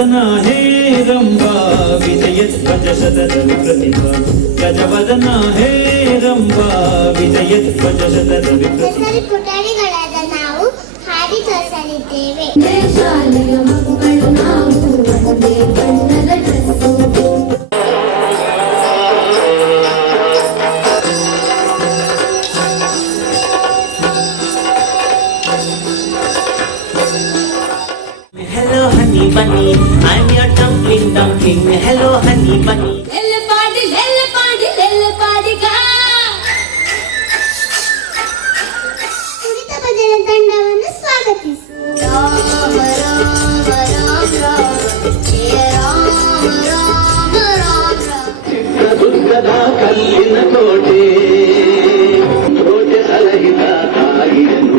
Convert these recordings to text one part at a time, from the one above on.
गजवदना हे रंबा विजयध्वज शतधर प्रतिभा गजवदना हे रंबा विजयध्वज शतधर प्रतिभा ಪುಟಾಣಿಗಳಾದ ನಾವು ಹಾಡಿ ತೋರಿಸಲಿದ್ದೇವೆ. ಶಾಲೆಯ ಮಕ್ಕಳು ನಾವು ಒಂದೇ ಬಣ್ಣದ dress. Hello honey bunny, I'm your dumpling dumpling. Hello honey bunny. ಲೆಲ್ಲ ಪಾಡಿ ಲೆಲ್ಲ ಪಾಡಿ ಲೆಲ್ಲ ಪಾಡಿಗ. ಕುಣಿತ ಭಜನೆ ತಂಡವನ್ನು ಸ್ವಾಗತಿಸು. ರಾಮ ರಾಮ ರಾಮ ರಾಮ ಜಯ ರಾಮ ರಾಮ ರಾಮ ರಾಮ. ದುರ್ಗದ ಕಲ್ಲಿನ ಕೋಟೆ ಕೋಟೆ ಸಲಹಿದ ತಾಯಿಯನ್ನು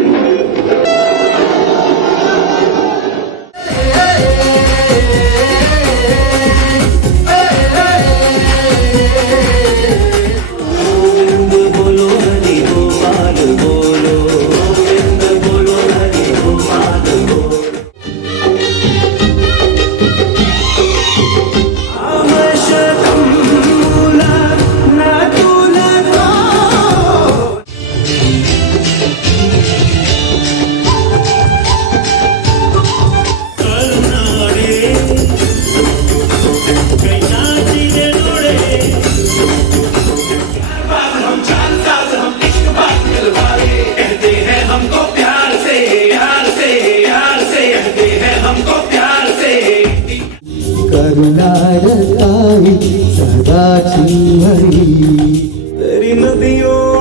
करुणारताई सदा श्रीहरि तेरी नदियों